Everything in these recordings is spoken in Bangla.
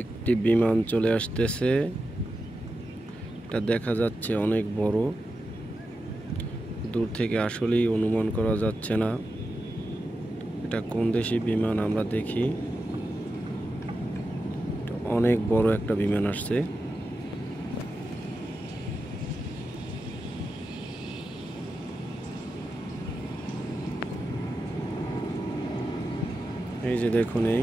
একটি বিমান চলে আসতেছে। এটা দেখা যাচ্ছে অনেক বড়, দূর থেকে আসলেই অনুমান করা যাচ্ছে না এটা কোন দেশি বিমান। আমরা দেখি অনেক বড় একটা বিমান আসছে। এই যে দেখুন, এই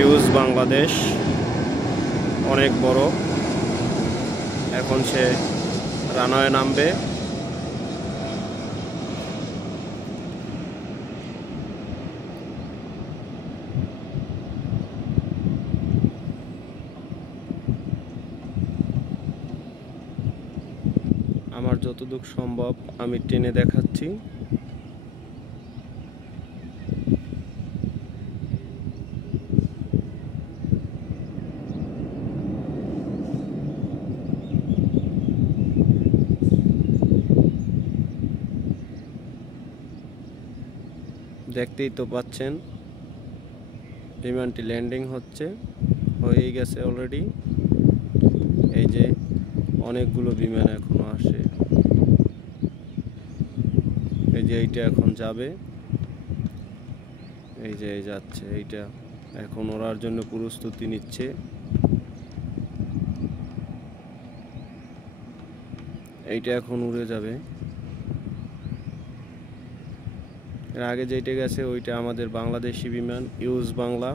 ইউজ বাংলাদেশ অনেক বড়। এখন সে রানওয়ে নামবে। আমার যতদূর সম্ভব আমি টেনে দেখাচ্ছি। দেখতেই তো পাচ্ছেন বিমানটি ল্যান্ডিং হয়ে গেছে অলরেডি। এই যে অনেকগুলো বিমান এখনো আসে। এই যে এইটা এখন যাবে, এই যে যাচ্ছে, এইটা এখন ওড়ার জন্য প্রস্তুতি নিচ্ছে। এইটা এখন উড়ে যাবে। এর আগে যেটা গেছে ওইটা আমাদের বাংলাদেশি বিমান ইউজ বাংলা।